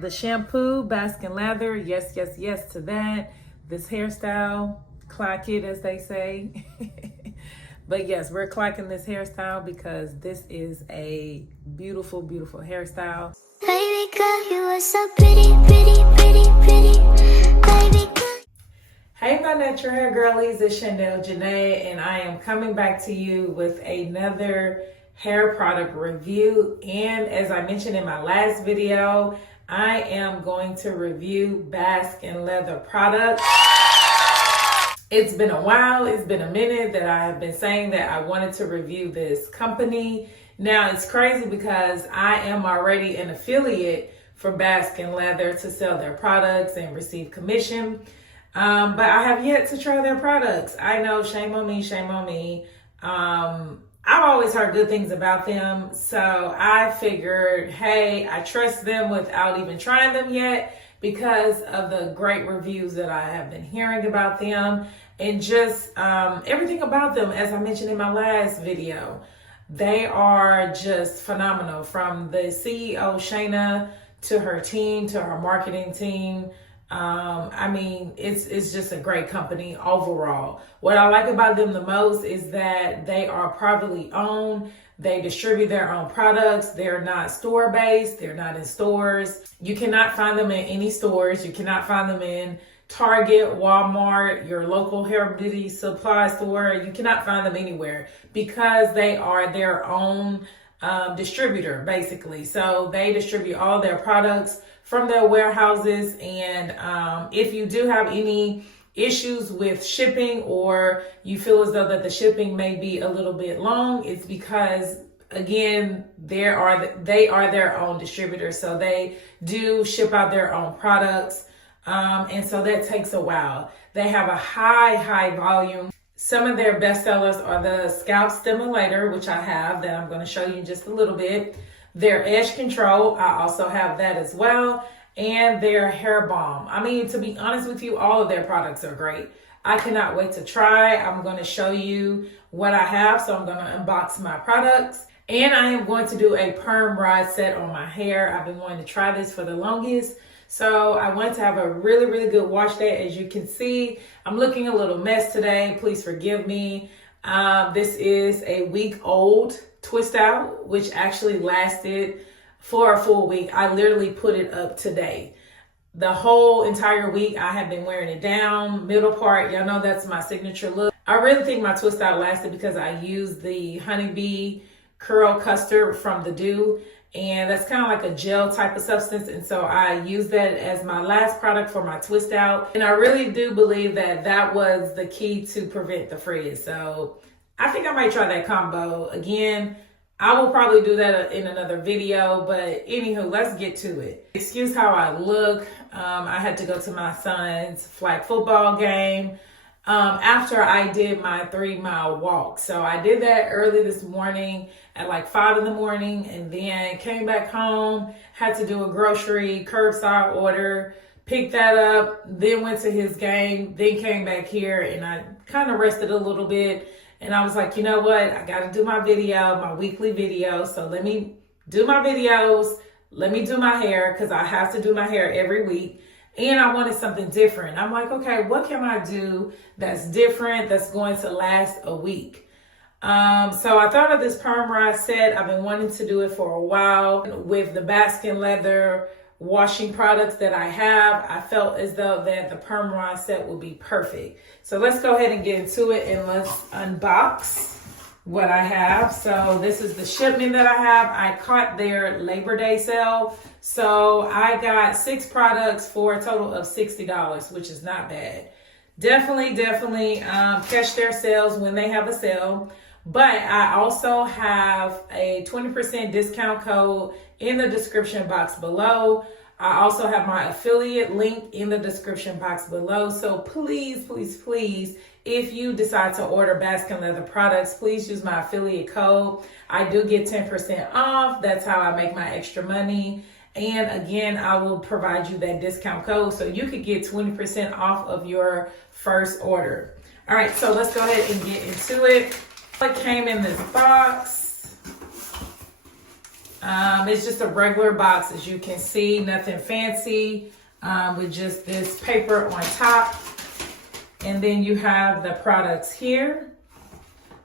The shampoo, Bask and Lather, yes, yes, yes to that. This hairstyle, clock it as they say. But yes, we're clocking this hairstyle because this is a beautiful, beautiful hairstyle. Baby girl, you are so pretty, pretty, pretty, pretty. Baby girl. Hey my natural hair girlies, it's Shandale Janee, and I am coming back to you with another hair product review. And as I mentioned in my last video, I am going to review Bask and Lather products. It's been a while, it's been a minute that I have been saying that I wanted to review this company. Now it's crazy because I am already an affiliate for Bask and Lather to sell their products and receive commission. But I have yet to try their products. I know, shame on me, shame on me. I've always heard good things about them. So I figured, hey, I trust them without even trying them yet because of the great reviews that I have been hearing about them and just everything about them, as I mentioned in my last video. They are just phenomenal, from the CEO, Shaina, to her team, to her marketing team. I mean, it's just a great company overall. What I like about them the most is that they are privately owned. They distribute their own products. They're not store-based. They're not in stores. You cannot find them in any stores. You cannot find them in Target, Walmart, your local hair beauty supply store. You cannot find them anywhere because they are their own distributor, basically. So they distribute all their products from their warehouses. And if you do have any issues with shipping, or you feel as though that the shipping may be a little bit long, it's because, again, they are their own distributor. So they do ship out their own products. And so that takes a while. They have a high volume. Some of their best sellers are the Scalp Stimulator, which I have, that I'm going to show you in just a little bit. Their Edge Control, I also have that as well. And their Hair Balm. I mean, to be honest with you, all of their products are great. I cannot wait to try. I'm going to show you what I have. So I'm going to unbox my products. And I am going to do a perm rod set on my hair. I've been wanting to try this for the longest. So I wanted to have a really good wash day. As you can see, I'm looking a little mess today. Please forgive me. This is a week-old twist out, which actually lasted for a full week. I literally put it up today. The whole entire week, I have been wearing it down, middle part. Y'all know that's my signature look. I really think my twist out lasted because I used the Honeybee Curl Custard from the Dew. And that's kind of like a gel type of substance. And so I used that as my last product for my twist out. And I really do believe that that was the key to prevent the frizz. So I think I might try that combo again. I will probably do that in another video, but anywho, let's get to it. Excuse how I look. I had to go to my son's flag football game after I did my 3-mile walk. So I did that early this morning at like 5 in the morning, and then came back home, had to do a grocery curbside order, picked that up, then went to his game, then came back here, and I kind of rested a little bit. And I was like, you know what? I got to do my video, my weekly video. So let me do my videos. Let me do my hair, because I have to do my hair every week. And I wanted something different. I'm like, okay, what can I do that's different, that's going to last a week? So I thought of this perm rod set. I've been wanting to do it for a while. With the Bask and Lather washing products that I have, I felt as though that the perm rod set would be perfect. So let's go ahead and get into it, and let's unbox what I have. So this is the shipment that I have. I caught their Labor Day sale. So I got 6 products for a total of $60, which is not bad. Definitely catch their sales when they have a sale. But I also have a 20% discount code in the description box below. I also have my affiliate link in the description box below. So please, if you decide to order Bask and Lather products, please use my affiliate code. I do get 10% off. That's how I make my extra money. And again, I will provide you that discount code so you could get 20% off of your first order. All right, so let's go ahead and get into it. What came in this box? It's just a regular box, as you can see, nothing fancy, with just this paper on top. And then you have the products here.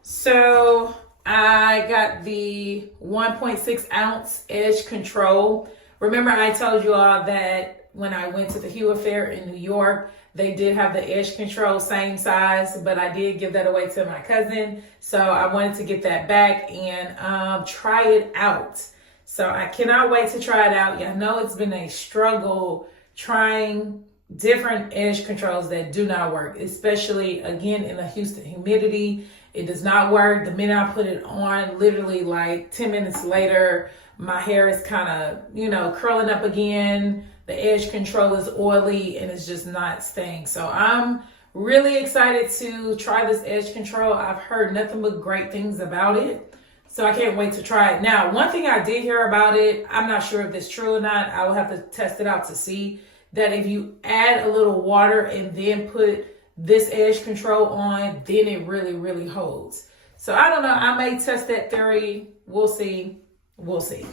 So I got the 1.6 ounce edge control. Remember I told you all that when I went to the HUE Affair in New York, they did have the edge control, same size, but I did give that away to my cousin. So I wanted to get that back and try it out. So I cannot wait to try it out. Y'all know it's been a struggle trying different edge controls that do not work, especially again in the Houston humidity. It does not work. The minute I put it on, literally like 10 minutes later, my hair is kind of, curling up again. The edge control is oily and it's just not staying. So I'm really excited to try this edge control. I've heard nothing but great things about it. So I can't wait to try it. Now, one thing I did hear about it, I'm not sure if it's true or not. I will have to test it out to see that if you add a little water and then put this edge control on, then it really, really holds. So I don't know. I may test that theory. We'll see. We'll see.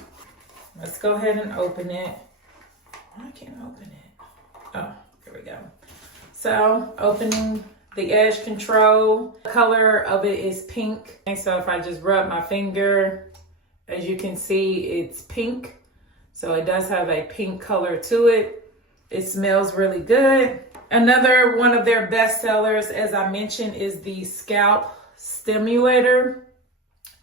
Let's go ahead and open it. I can't open it. Oh, here we go. So opening the edge control. The color of it is pink. And so if I just rub my finger, as you can see, it's pink. So it does have a pink color to it. It smells really good. Another one of their best sellers, as I mentioned, is the Scalp Stimulator.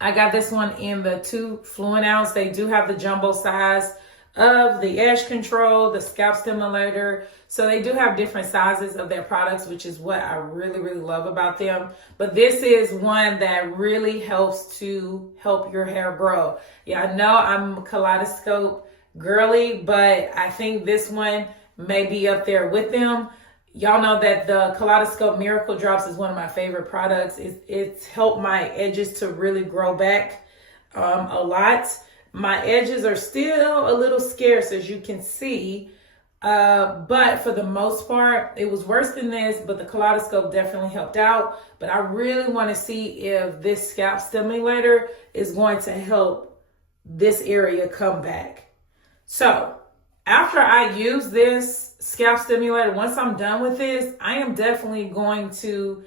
I got this one in the 2 fluid ounce. They do have the jumbo size of the edge control, the Scalp Stimulator. So they do have different sizes of their products, which is what I really, really love about them. But this is one that really helps to help your hair grow. Yeah, I know I'm a kaleidoscope girly, but I think this one may be up there with them. Y'all know that the Kaleidoscope Miracle Drops is one of my favorite products. It's helped my edges to really grow back a lot. My edges are still a little scarce, as you can see, but for the most part, it was worse than this, but the Kaleidoscope definitely helped out. But I really want to see if this Scalp Stimulator is going to help this area come back. So after I use this Scalp Stimulator, once I'm done with this, I am definitely going to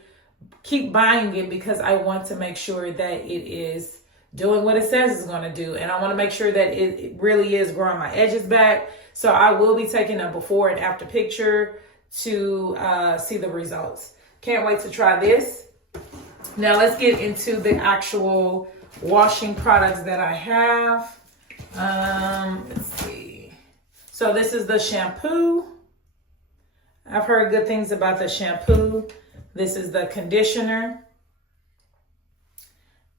keep buying it because I want to make sure that it is doing what it says it's going to do. And I want to make sure that it really is growing my edges back. So I will be taking a before and after picture to see the results. Can't wait to try this. Now let's get into the actual washing products that I have. Let's see. So this is the shampoo. I've heard good things about the shampoo. This is the conditioner.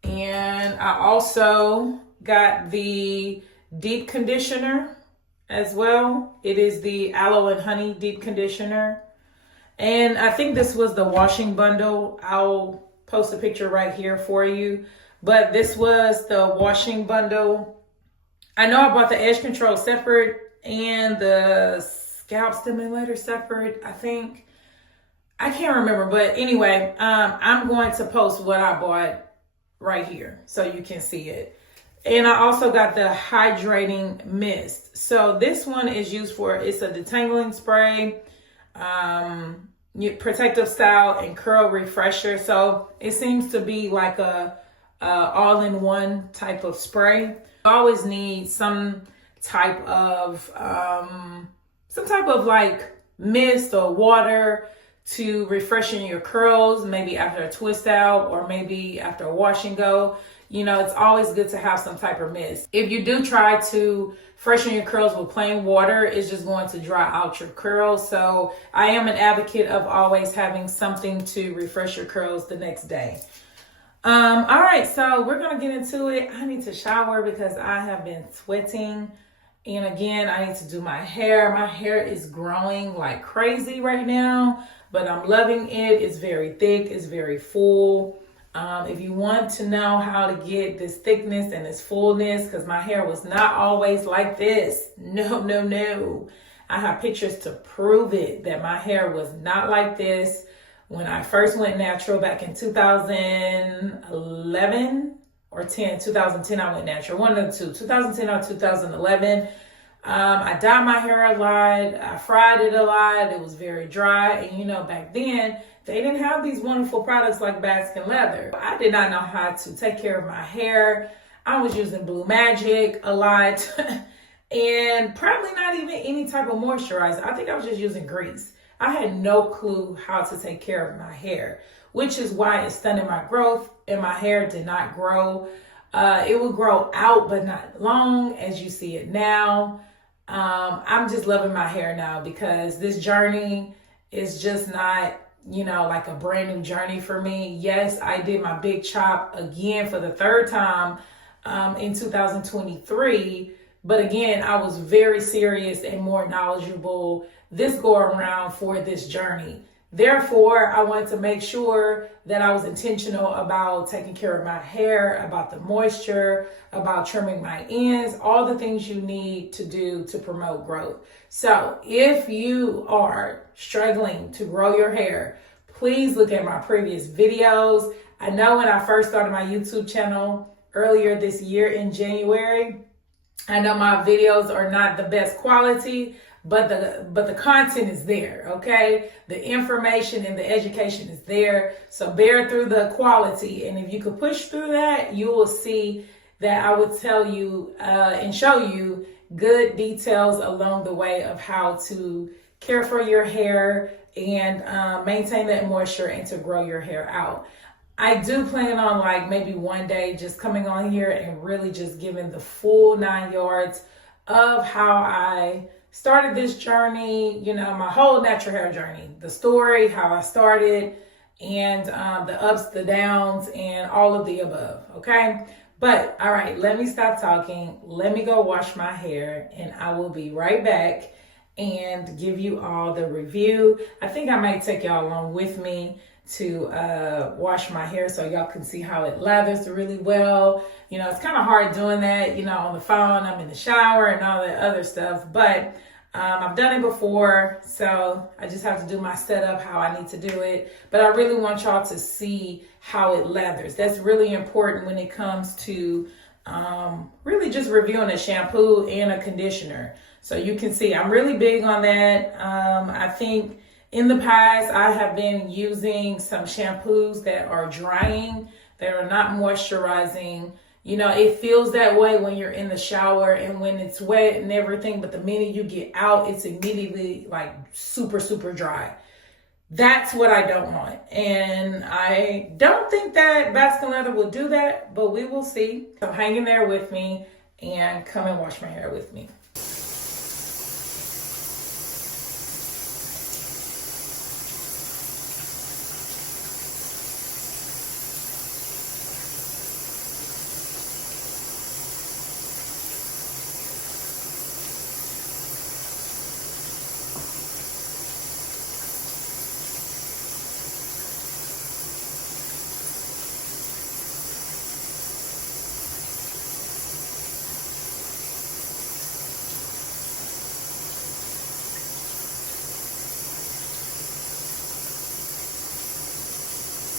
And I also got the deep conditioner as well. It is the aloe and honey deep conditioner. And I think this was the washing bundle. I'll post a picture right here for you. But this was the washing bundle. I know I bought the edge control separate and the Scalp Stimulator separate, I think. I can't remember, but anyway, I'm going to post what I bought right here so you can see it. And I also got the hydrating mist. So this one is used for, it's a detangling spray, protective style, and curl refresher. So it seems to be like a all-in-one type of spray. You always need some type of like mist or water to refreshen your curls, maybe after a twist out or maybe after a wash and go. You know, it's always good to have some type of mist. If you do try to freshen your curls with plain water, it's just going to dry out your curls. So I am an advocate of always having something to refresh your curls the next day. All right, so we're gonna get into it. I need to shower because I have been sweating. And again, I need to do my hair. My hair is growing like crazy right now, but I'm loving it. It's very thick, it's very full. If you want to know how to get this thickness and this fullness, because my hair was not always like this. No. I have pictures to prove it, that my hair was not like this when I first went natural back in 2011 or 10. 2010 I went natural. One of the two. 2010 or 2011. I dyed my hair a lot. I fried it a lot. It was very dry. And you know, back then, they didn't have these wonderful products like Bask Lather. I did not know how to take care of my hair. I was using Blue Magic a lot. And probably not even any type of moisturizer. I think I was just using grease. I had no clue how to take care of my hair, which is why it stunted my growth and my hair did not grow. It would grow out, but not long as you see it now. I'm just loving my hair now because this journey is just not, you know, like a brand new journey for me. Yes, I did my big chop again for the third time in 2023. But again, I was very serious and more knowledgeable this go around for this journey. Therefore, I wanted to make sure that I was intentional about taking care of my hair, about the moisture, about trimming my ends, all the things you need to do to promote growth. So if you are struggling to grow your hair, please look at my previous videos. I know when I first started my YouTube channel earlier this year in January, I know my videos are not the best quality, but the content is there, okay? The information and the education is there. So bear through the quality. And if you could push through that, you will see that I would tell you and show you good details along the way of how to care for your hair and maintain that moisture and to grow your hair out. I do plan on like maybe one day just coming on here and really just giving the full 9 yards of how I started this journey, you know, my whole natural hair journey, the story, how I started, and the ups, the downs, and all of the above, okay? But, all right, let me stop talking. Let me go wash my hair, and I will be right back and give you all the review. I think I might take y'all along with me to wash my hair so y'all can see how it lathers really well. You know, it's kind of hard doing that, you know, on the phone. I'm in the shower and all that other stuff, but I've done it before, so I just have to do my setup how I need to do it. But I really want y'all to see how it lathers. That's really important when it comes to really just reviewing a shampoo and a conditioner. So you can see I'm really big on that. I think in the past, I have been using some shampoos that are drying, that are not moisturizing. You know, it feels that way when you're in the shower and when it's wet and everything, but the minute you get out, it's immediately like super, super dry. That's what I don't want. And I don't think that Bask Lather will do that, but we will see. So hang in there with me and come and wash my hair with me.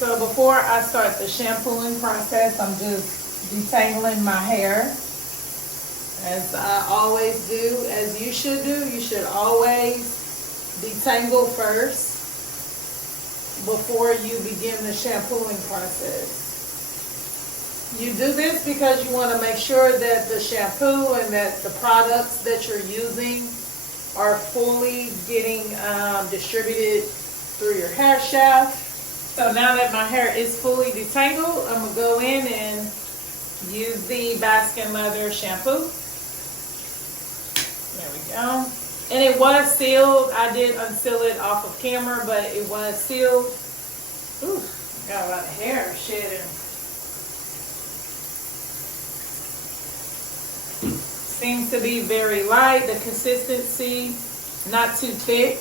So before I start the shampooing process, I'm just detangling my hair, as I always do, as you should do. You should always detangle first before you begin the shampooing process. You do this because you want to make sure that the shampoo and that the products that you're using are fully getting distributed through your hair shaft. So now that my hair is fully detangled, I'm going to go in and use the Bask Lather shampoo. There we go. And it was sealed. I did unseal it off of camera, but it was sealed. Ooh, got a lot of hair shedding. Seems to be very light. The consistency, not too thick.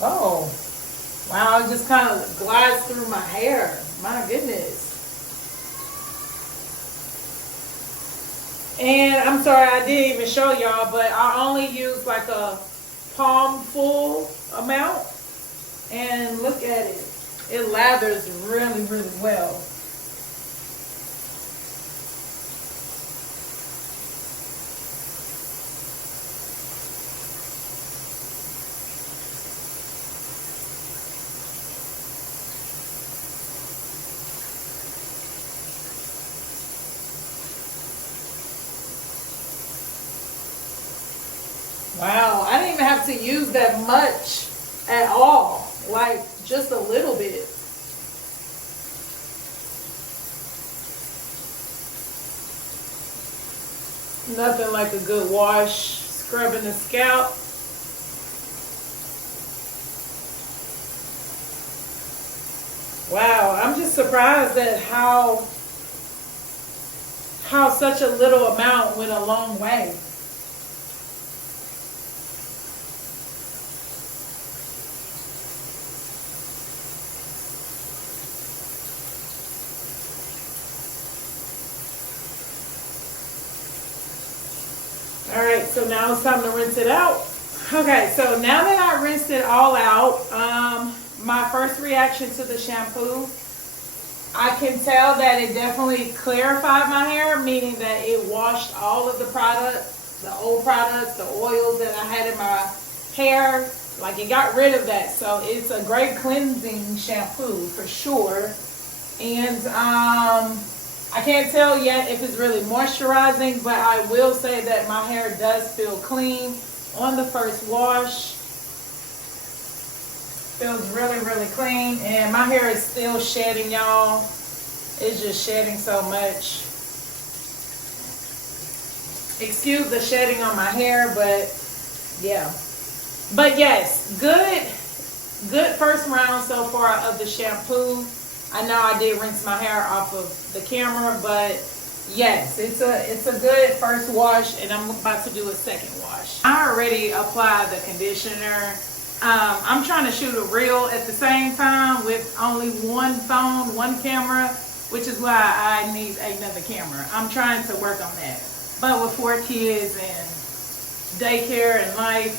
Oh. Wow, it just kind of glides through my hair. My goodness. And I'm sorry I didn't even show y'all, but I only use like a palm full amount. And look at it. It lathers really, really well. Wow, I didn't even have to use that much at all. Like just a little bit. Nothing like a good wash, scrubbing the scalp. Wow, I'm just surprised at how such a little amount went a long way. All right, so now it's time to rinse it out. Okay, so now that I rinsed it all out, my first reaction to the shampoo, I can tell that it definitely clarified my hair, meaning that it washed all of the products, the old products, the oils that I had in my hair. Like it got rid of that. So it's a great cleansing shampoo for sure. And I can't tell yet if it's really moisturizing, but I will say that my hair does feel clean on the first wash. Feels really, really clean. And my hair is still shedding, y'all. It's just shedding so much. Excuse the shedding on my hair, but yeah. But yes, good first round so far of the shampoo. I know I did rinse my hair off of the camera, but yes, it's a good first wash, and I'm about to do a second wash. I already applied the conditioner. I'm trying to shoot a reel at the same time with only one phone, one camera, which is why I need another camera. I'm trying to work on that. But with 4 kids and daycare and life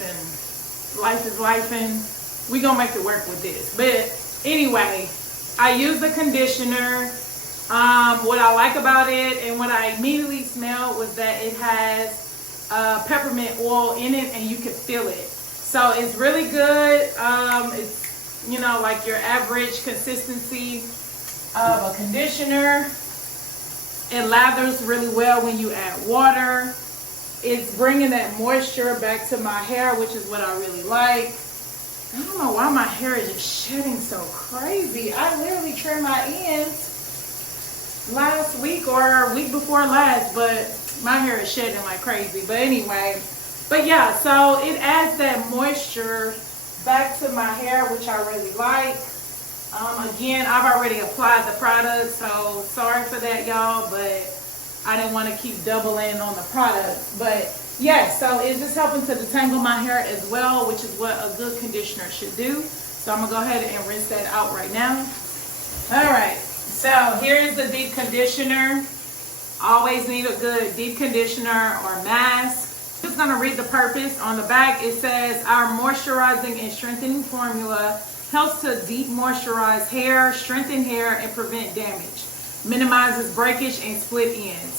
is life, and we gonna make it work with this. But anyway, I use the conditioner. What I like about it and what I immediately smelled was that it has peppermint oil in it, and you can feel it. So it's really good. It's, you know, like your average consistency of a conditioner. It lathers really well when you add water. It's bringing that moisture back to my hair, which is what I really like. I don't know why my hair is just shedding so crazy. I literally trimmed my ends last week or week before last, but my hair is shedding like crazy. But anyway, but yeah, so it adds that moisture back to my hair, which I really like. Again, I've already applied the product, so sorry for that, y'all, but I didn't want to keep doubling on the product. But yes, so it's just helping to detangle my hair as well, which is what a good conditioner should do. So I'm gonna go ahead and rinse that out right now. All right, so here's the deep conditioner. Always need a good deep conditioner or mask. Just gonna read the purpose. On the back it says, our moisturizing and strengthening formula helps to deep moisturize hair, strengthen hair, and prevent damage. Minimizes breakage and split ends.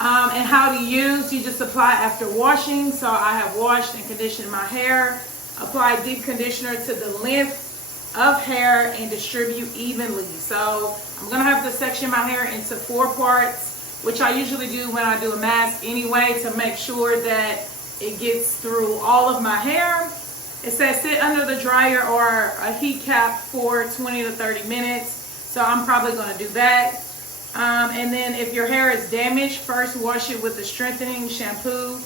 And how to use, you just apply after washing. So I have washed and conditioned my hair. Apply deep conditioner to the length of hair and distribute evenly. So I'm gonna have to section my hair into 4 parts, which I usually do when I do a mask anyway, to make sure that it gets through all of my hair. It says sit under the dryer or a heat cap for 20 to 30 minutes. So I'm probably gonna do that. And then if your hair is damaged, first wash it with the strengthening shampoo,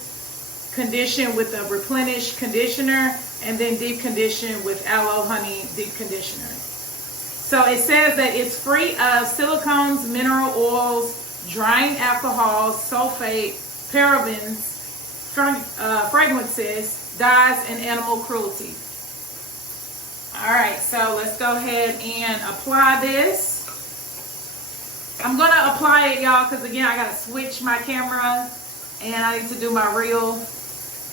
condition with the replenish conditioner, and then deep condition with aloe honey deep conditioner. So it says that it's free of silicones, mineral oils, drying alcohols, sulfate, parabens, fragrances, dyes, and animal cruelty. All right, so let's go ahead and apply this. I'm gonna apply it, y'all, because again, I gotta switch my camera and I need to do my reel.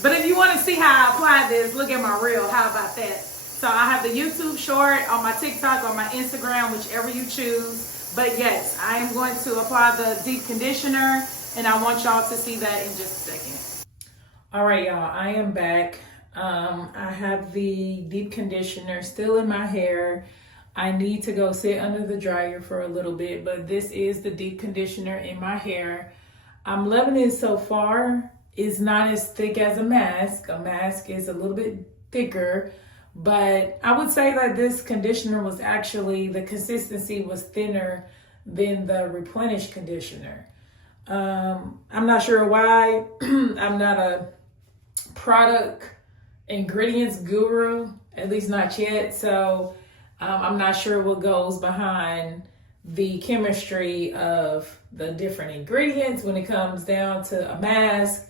But if you want to see how I apply this, look at my reel. How about that? So I have the YouTube short on my TikTok, on my Instagram, whichever you choose. But yes, I am going to apply the deep conditioner, and I want y'all to see that in just a second. All right, y'all, I am back. I have the deep conditioner still in my hair. I need to go sit under the dryer for a little bit, but this is the deep conditioner in my hair. I'm loving it so far. is not as thick as a mask. A mask is a little bit thicker, but I would say that this conditioner was actually, the consistency was thinner than the Replenish conditioner. I'm not sure why. I'm not a product ingredients guru, at least not yet. So I'm not sure what goes behind the chemistry of the different ingredients when it comes down to a mask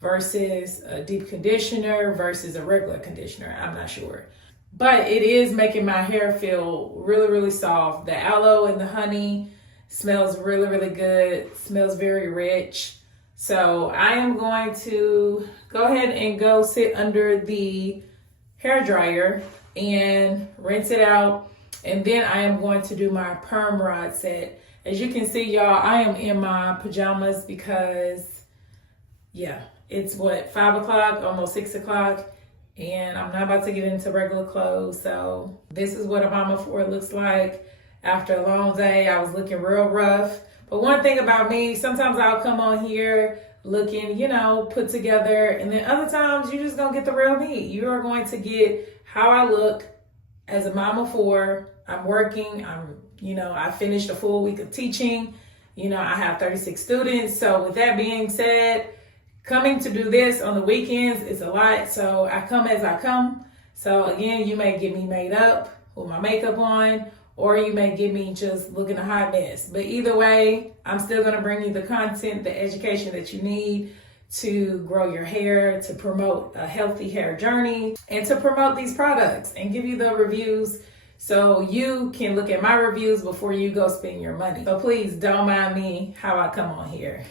versus a deep conditioner versus a regular conditioner. I'm not sure. But it is making my hair feel really, really soft. The aloe and the honey smells really, really good. Smells very rich. So I am going to go ahead and go sit under the hair dryer and rinse it out. And then I am going to do my perm rod set. As you can see, y'all, I am in my pajamas because, yeah, it's what, 5 o'clock, almost 6 o'clock. And I'm not about to get into regular clothes. So this is what a mama for looks like. After a long day, I was looking real rough. But one thing about me, sometimes I'll come on here looking, you know, put together. And then other times you're just going to get the real me. You are going to get how I look as a mama for. I'm working. I finished a full week of teaching. I have 36 students. So with that being said, coming to do this on the weekends is a lot. So I come as I come. So again, you may get me made up with my makeup on, or you may get me just looking a hot mess. But either way, I'm still going to bring you the content, the education that you need to grow your hair, to promote a healthy hair journey, and to promote these products and give you the reviews so you can look at my reviews before you go spend your money. So please don't mind me how I come on here.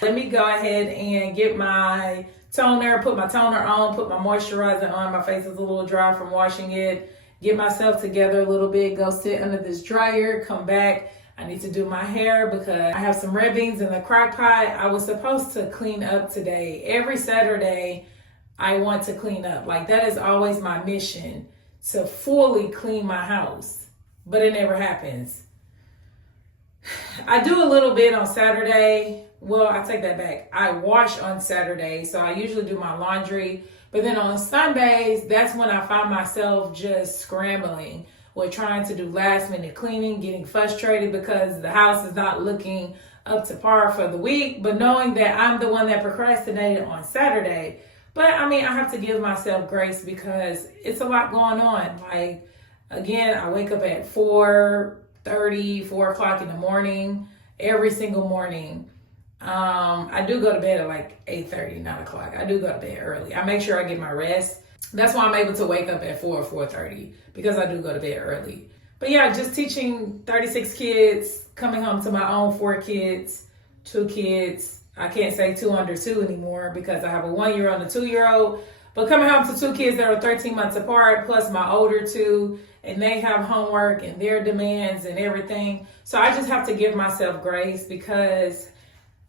Let me go ahead and get my toner, put my toner on, put my moisturizer on. My face is a little dry from washing it. Get myself together a little bit, go sit under this dryer, come back. I need to do my hair because I have some red beans in the crock pot. I was supposed to clean up today. Every Saturday, I want to clean up. Like, that is always my mission, to fully clean my house, but it never happens. I do a little bit on Saturday. Well, I take that back. I wash on Saturday, so I usually do my laundry. But then on Sundays, that's when I find myself just scrambling with trying to do last minute cleaning, getting frustrated because the house is not looking up to par for the week, but knowing that I'm the one that procrastinated on Saturday. But I mean, I have to give myself grace because it's a lot going on. Like, again, I wake up at 4:30, 4 o'clock in the morning, every single morning. I do go to bed at like 8:30, 9 o'clock. I do go to bed early. I make sure I get my rest. That's why I'm able to wake up at 4 or 4:30, because I do go to bed early. But yeah, just teaching 36 kids, coming home to my own 4 kids, 2 kids. I can't say 2 under 2 anymore because I have a 1-year-old and a 2-year-old. But coming home to 2 kids that are 13 months apart, plus my older 2, and they have homework and their demands and everything. So I just have to give myself grace because,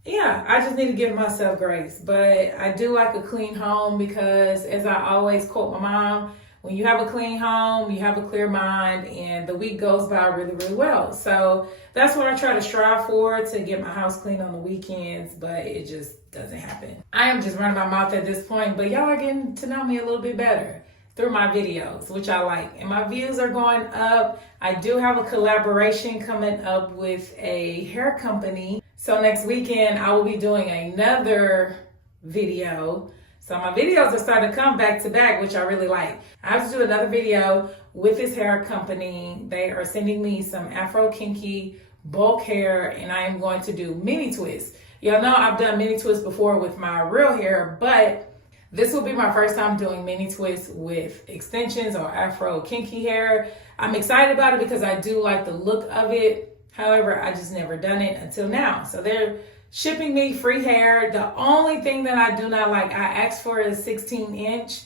yeah, I just need to give myself grace. But I do like a clean home because, as I always quote my mom, when you have a clean home, you have a clear mind, and the week goes by really, really well. So that's what I try to strive for, to get my house clean on the weekends, but it just doesn't happen. I am just running my mouth at this point, but y'all are getting to know me a little bit better through my videos, which I like. And my views are going up. I do have a collaboration coming up with a hair company. So next weekend, I will be doing another video. So my videos are starting to come back to back, which I really like. I have to do another video with this hair company. They are sending me some Afro kinky bulk hair, and I am going to do mini twists. Y'all know I've done mini twists before with my real hair, but this will be my first time doing mini twists with extensions or Afro kinky hair. I'm excited about it because I do like the look of it. However, I just never done it until now. So they're shipping me free hair. The only thing that I do not like, I asked for is 16-inch,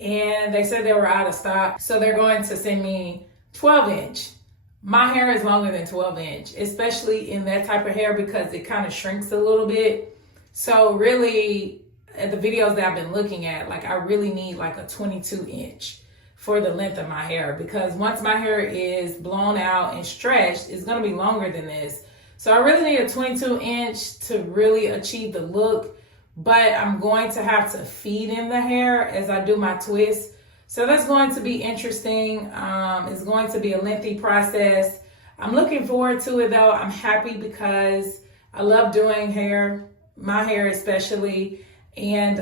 and they said they were out of stock. So they're going to send me 12-inch. My hair is longer than 12-inch, especially in that type of hair because it kind of shrinks a little bit. So really, at the videos that I've been looking at, like, I really need like a 22-inch for the length of my hair, because once my hair is blown out and stretched, it's going to be longer than this. So I really need a 22-inch to really achieve the look, but I'm going to have to feed in the hair as I do my twist. So that's going to be interesting. It's going to be a lengthy process. I'm looking forward to it though. I'm happy because I love doing hair, my hair especially. And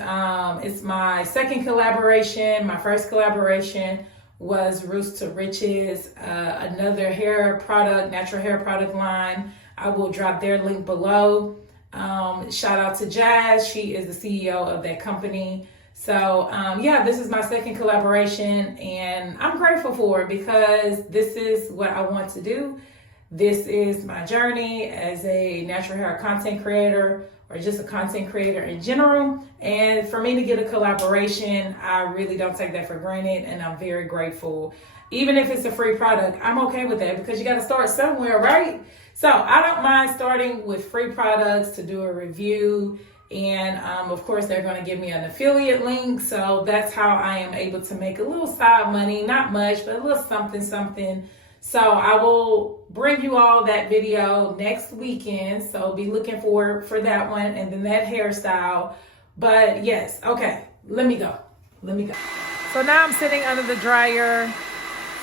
it's my second collaboration. My first collaboration was Roots to Riches, another hair product, natural hair product line. I will drop their link below. Shout out to Jazz. She is the CEO of that company. So yeah, this is my second collaboration and I'm grateful for it because this is what I want to do. This is my journey as a natural hair content creator or just a content creator in general. And for me to get a collaboration, I really don't take that for granted and I'm very grateful. Even if it's a free product, I'm okay with that because you got to start somewhere, right? So I don't mind starting with free products to do a review. And of course, they're going to give me an affiliate link. So that's how I am able to make a little side money, not much, but a little something. So I will bring you all that video next weekend. So be looking for that one and then that hairstyle. But yes, okay, let me go. So now I'm sitting under the dryer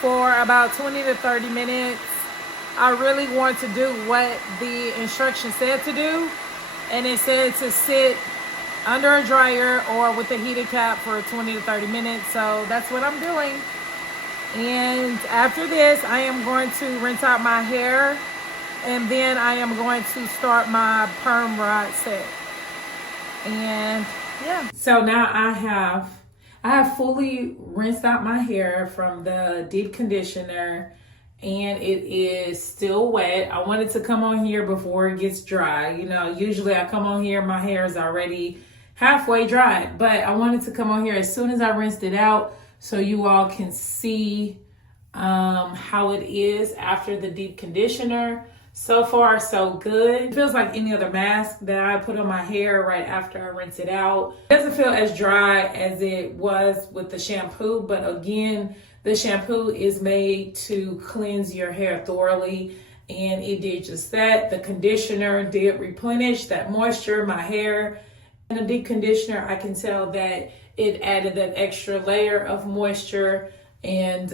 for about 20 to 30 minutes. I really want to do what the instructions said to do. And it said to sit under a dryer or with a heated cap for 20 to 30 minutes. So that's what I'm doing. And after this, I am going to rinse out my hair. And then I am going to start my permrodset. And yeah. So now I have fully rinsed out my hair from the deep conditioner. And it is still wet. I wanted to come on here before it gets dry. You know, usually I come on here, my hair is already halfway dry. But I wanted to come on here as soon as I rinsed it out so you all can see how it is after the deep conditioner. So far, so good. It feels like any other mask that I put on my hair right after I rinse it out. It doesn't feel as dry as it was with the shampoo, but again, the shampoo is made to cleanse your hair thoroughly, and it did just that. The conditioner did replenish that moisture, my hair. And the deep conditioner, I can tell that it added that extra layer of moisture and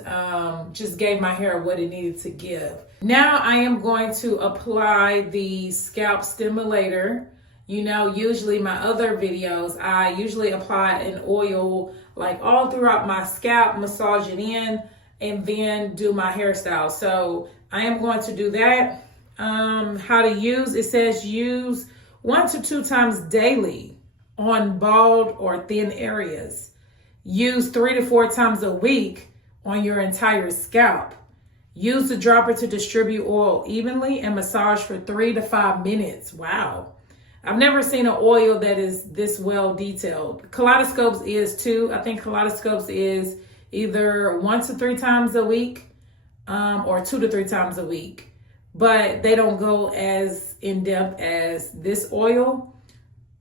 just gave my hair what it needed to give. Now I am going to apply the scalp stimulator. You know, usually my other videos, I usually apply an oil like all throughout my scalp, massage it in, and then do my hairstyle. So I am going to do that. How to use, it says use 1 to 2 times daily on bald or thin areas. Use 3 to 4 times a week on your entire scalp. Use the dropper to distribute oil evenly and massage for 3 to 5 minutes. Wow. I've never seen an oil that is this well detailed. Kaleidoscopes is too. I think Kaleidoscopes is either 1 to 3 times a week or 2 to 3 times a week. But they don't go as in depth as this oil.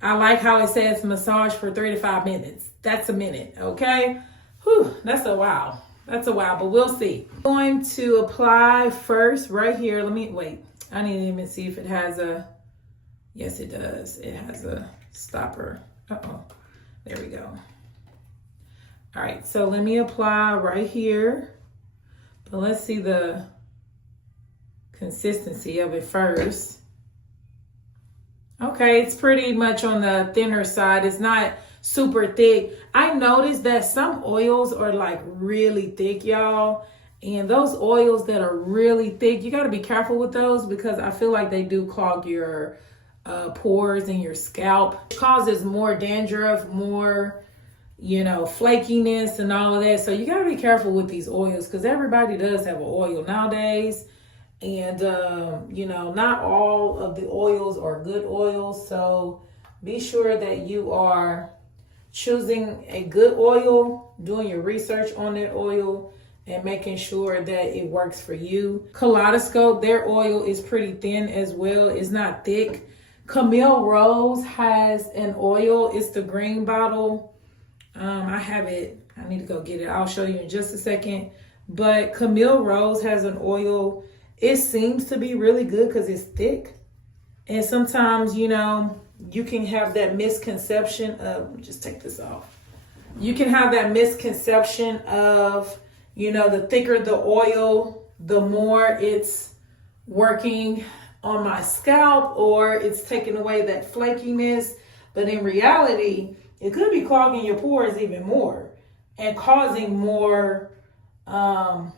I like how it says massage for 3 to 5 minutes. That's a minute, okay? Whew, that's a while. That's a while, but we'll see. I'm going to apply first right here. Let me, wait. I need to even see if it has a, yes, it does. It has a stopper. Uh-oh. There we go. All right, so let me apply right here. But let's see the consistency of it first. Okay, it's pretty much on the thinner side. It's not super thick. I noticed that some oils are like really thick, y'all. And those oils that are really thick, you got to be careful with those because I feel like they do clog your pores in your scalp. It causes more dandruff, more, you know, flakiness and all of that. So you got to be careful with these oils because everybody does have an oil nowadays. And, you know, not all of the oils are good oils. So be sure that you are choosing a good oil, doing your research on that oil, and making sure that it works for you. Kaleidoscope, their oil is pretty thin as well. It's not thick. Camille Rose has an oil. It's the green bottle. I have it. I need to go get it. I'll show you in just a second. But Camille Rose has an oil. It seems to be really good because it's thick. And sometimes, you know, you can have that misconception of, let me just take this off. You can have that misconception of, you know, the thicker the oil, the more it's working on my scalp, or it's taking away that flakiness. But in reality, it could be clogging your pores even more and causing more, I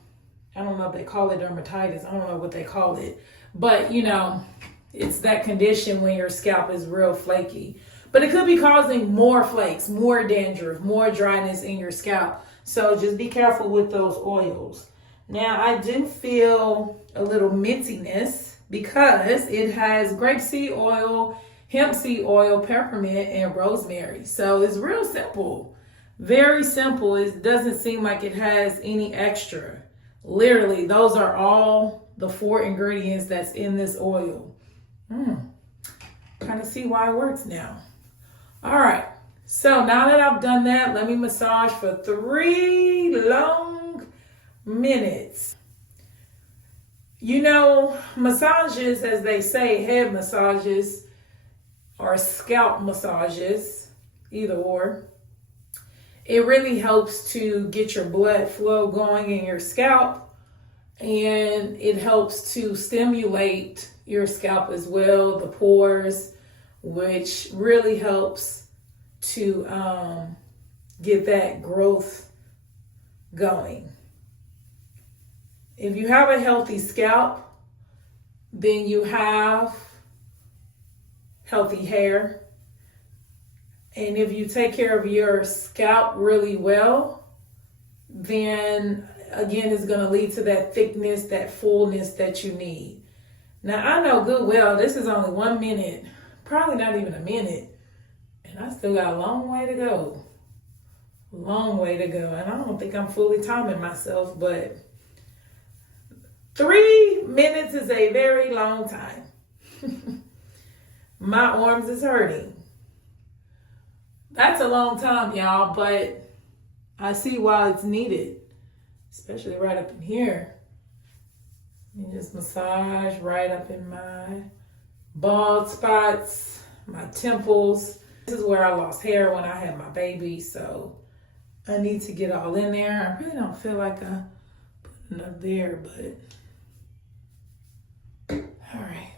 don't know if they call it dermatitis. I don't know what they call it. But, you know, it's that condition when your scalp is real flaky. But it could be causing more flakes, more dandruff, more dryness in your scalp. So just be careful with those oils. Now, I do feel a little mintiness because it has grapeseed oil, hemp seed oil, peppermint, and rosemary. So it's real simple. Very simple. It doesn't seem like it has any extra. Literally, those are all the 4 ingredients that's in this oil. Kind of see why it works now. All right. So now that I've done that, let me massage for 3 long minutes. You know, massages, as they say, head massages or scalp massages, either or, it really helps to get your blood flow going in your scalp, and it helps to stimulate your scalp as well, the pores, which really helps to get that growth going. If you have a healthy scalp, then you have healthy hair. And if you take care of your scalp really well, then again, it's going to lead to that thickness, that fullness that you need. Now, I know good well, this is only 1 minute, probably not even a minute, and I still got a long way to go. Long way to go. And I don't think I'm fully timing myself, but 3 minutes is a very long time. My arms is hurting. That's a long time, y'all, but I see why it's needed, especially right up in here. You just massage right up in my bald spots, my temples. This is where I lost hair when I had my baby, so I need to get all in there. I really don't feel like I put enough there, but all right.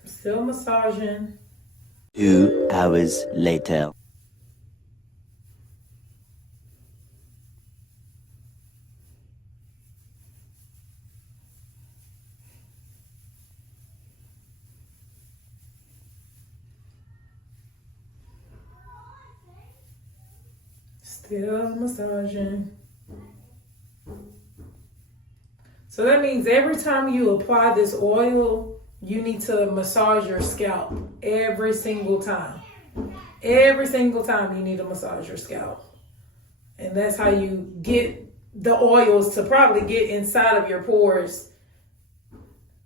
I'm still massaging. 2 hours later. Still massaging. So that means every time you apply this oil, you need to massage your scalp every single time. Every single time you need to massage your scalp. And that's how you get the oils to probably get inside of your pores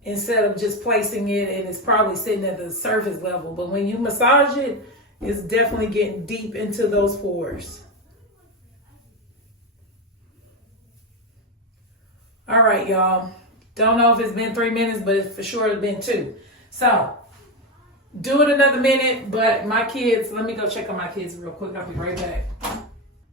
instead of just placing it and it's probably sitting at the surface level. But when you massage it, it's definitely getting deep into those pores. All right, y'all. Don't know if it's been 3 minutes, but it's for sure it's been 2. So do it another minute, but my kids, let me go check on my kids real quick. I'll be right back.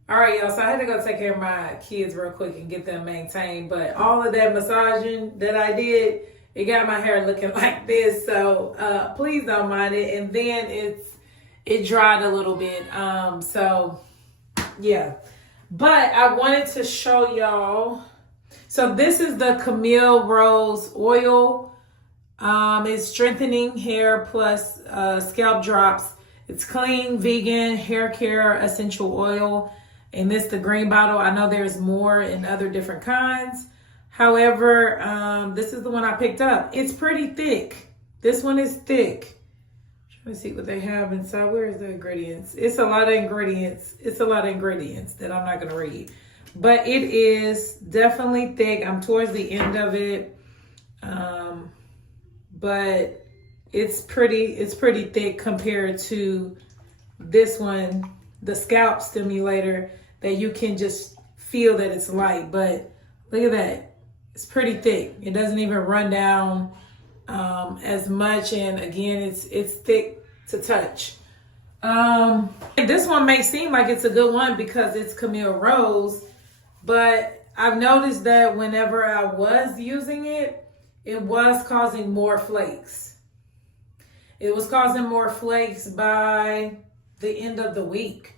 All right, y'all. So I had to go take care of my kids real quick and get them maintained. But all of that massaging that I did, it got my hair looking like this. So please don't mind it. And then it dried a little bit. So yeah. But I wanted to show y'all. So this is the Camille Rose oil. It's strengthening hair plus scalp drops. It's clean, vegan, hair care essential oil. And this the green bottle. I know there's more in other different kinds. However, this is the one I picked up. It's pretty thick. This one is thick. I'm trying to see what they have inside. Where is the ingredients? It's a lot of ingredients. It's a lot of ingredients that I'm not going to read. But it is definitely thick. I'm towards the end of it. But it's pretty thick compared to this one, the scalp stimulator, that you can just feel that it's light. But look at that. It's pretty thick. It doesn't even run down as much. And again, it's thick to touch. And this one may seem like it's a good one because it's Camille Rose, but I've noticed that whenever I was using it, it was causing more flakes. It was causing more flakes by the end of the week.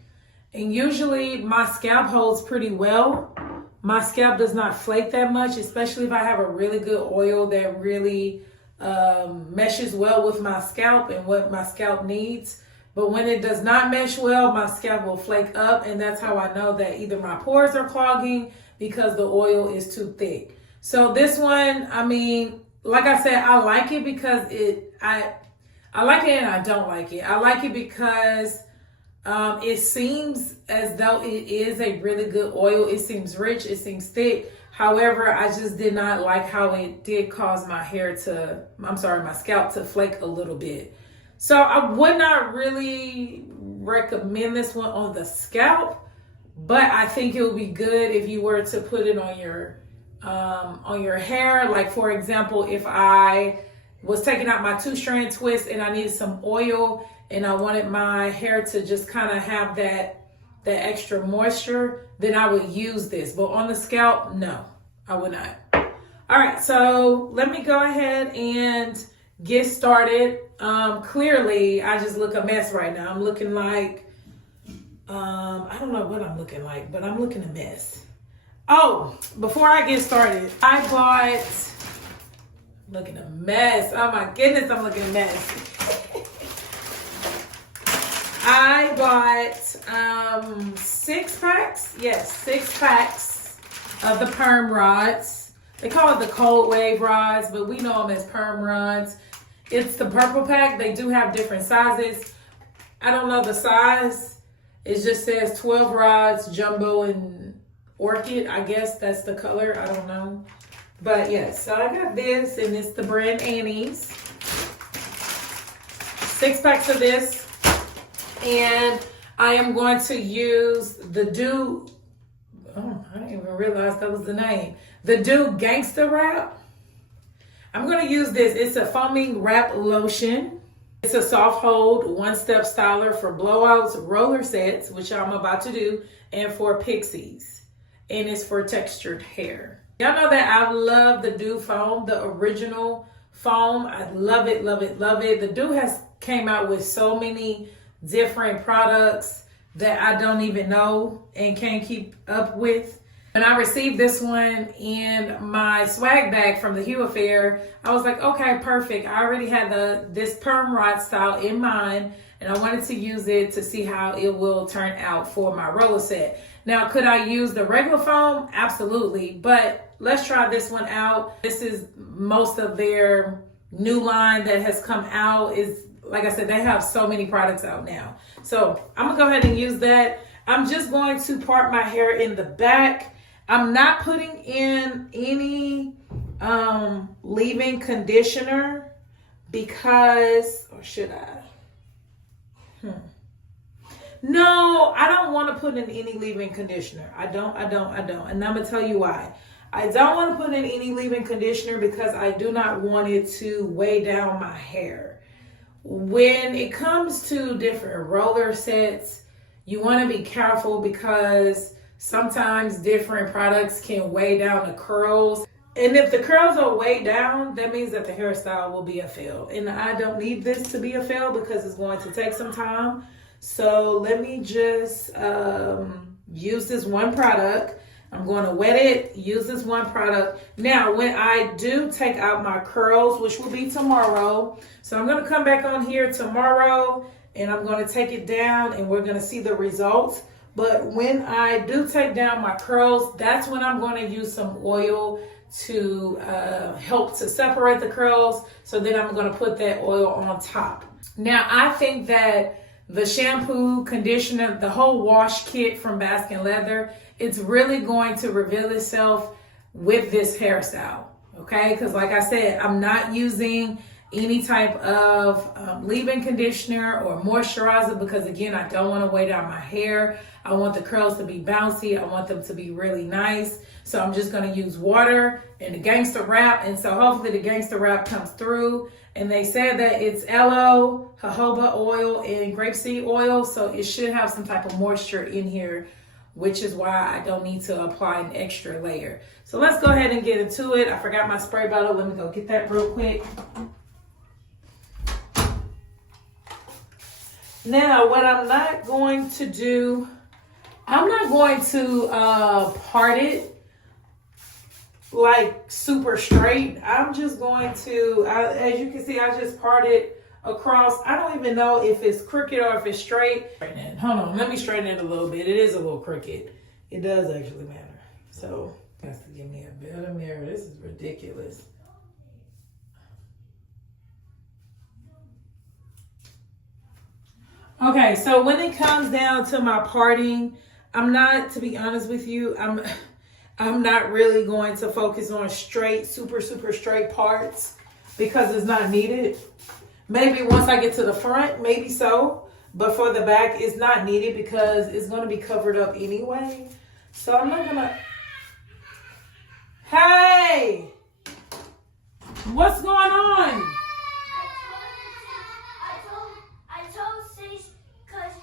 And usually my scalp holds pretty well. My scalp does not flake that much, especially if I have a really good oil that really meshes well with my scalp and what my scalp needs. But when it does not mesh well, my scalp will flake up, and that's how I know that either my pores are clogging because the oil is too thick. So this one, I mean, like I said, I like it because I like it and I don't like it. I like it because it seems as though it is a really good oil. It seems rich, it seems thick. However, I just did not like how it did cause my my scalp to flake a little bit. So I would not really recommend this one on the scalp, but I think it would be good if you were to put it on your hair. Like for example, if I was taking out my 2-strand twist and I needed some oil and I wanted my hair to just kind of have that extra moisture, then I would use this. But on the scalp, no, I would not. All right, so let me go ahead and get started. Clearly, I just look a mess right now. I'm looking like, I don't know what I'm looking like, but I'm looking a mess. Oh, before I get started, looking a mess. Oh my goodness, I'm looking a mess. I bought 6 packs. Yes, 6 packs of the Perm rods. They call it the cold wave rods, but we know them as Perm rods. It's the purple pack. They do have different sizes. I don't know the size. It just says 12 rods, jumbo and orchid. I guess that's the color. I don't know. But yes, so I got this, and it's the brand Annie's. 6 packs of this. And I am going to use the Dew. Oh, I didn't even realize that was the name. The Dew Gangsta Wrap. I'm going to use this. It's a foaming wrap lotion. It's a soft hold, 1-step styler for blowouts, roller sets, which I'm about to do, and for pixies. And it's for textured hair. Y'all know that I love the Dew foam, the original foam. I love it, love it, love it. The Dew has came out with so many different products that I don't even know and can't keep up with. When I received this one in my swag bag from the HUE Affair, I was like, okay, perfect. I already had this perm rod style in mind, and I wanted to use it to see how it will turn out for my roller set. Now, could I use the regular foam? Absolutely, but let's try this one out. This is most of their new line that has come out. Like I said, they have so many products out now. So I'm gonna go ahead and use that. I'm just going to part my hair in the back. I'm not putting in any leave-in conditioner because, or should I? No, I don't want to put in any leave-in conditioner. I don't. And I'm gonna tell you why. I don't want to put in any leave-in conditioner because I do not want it to weigh down my hair. When it comes to different roller sets, you want to be careful because sometimes different products can weigh down the curls. And if the curls are weighed down, that means that the hairstyle will be a fail. And I don't need this to be a fail because it's going to take some time. So let me just use this one product. I'm going to wet it, use this one product. Now, when I do take out my curls, which will be tomorrow, so I'm going to come back on here tomorrow and I'm going to take it down and we're going to see the results. But when I do take down my curls, that's when I'm going to use some oil to help to separate the curls. So then I'm going to put that oil on top. Now, I think that the shampoo, conditioner, the whole wash kit from Bask Lather, it's really going to reveal itself with this hairstyle, okay? Because like I said, I'm not using any type of leave-in conditioner or moisturizer, because again, I don't want to weigh down my hair. I want the curls to be bouncy. I want them to be really nice. So I'm just going to use water and the gangster wrap. And so hopefully the gangster wrap comes through. And they said that it's aloe, jojoba oil, and grapeseed oil. So it should have some type of moisture in here, which is why I don't need to apply an extra layer. So let's go ahead and get into it. I forgot my spray bottle. Let me go get that real quick. Now, what I'm not going to do, I'm not going to part it like super straight. I'm just going to, as you can see, I just parted across. I don't even know if it's crooked or if it's straight. Hold on, let me straighten it a little bit. It is a little crooked. It does actually matter. So, has to give me a better mirror. This is ridiculous. Okay, so when it comes down to my parting, I'm not, to be honest with you, I'm not really going to focus on straight, super straight parts because it's not needed. Maybe once I get to the front, maybe so. But for the back, it's not needed because it's going to be covered up anyway. So I'm not going to... Hey! What's going on? I told Sage because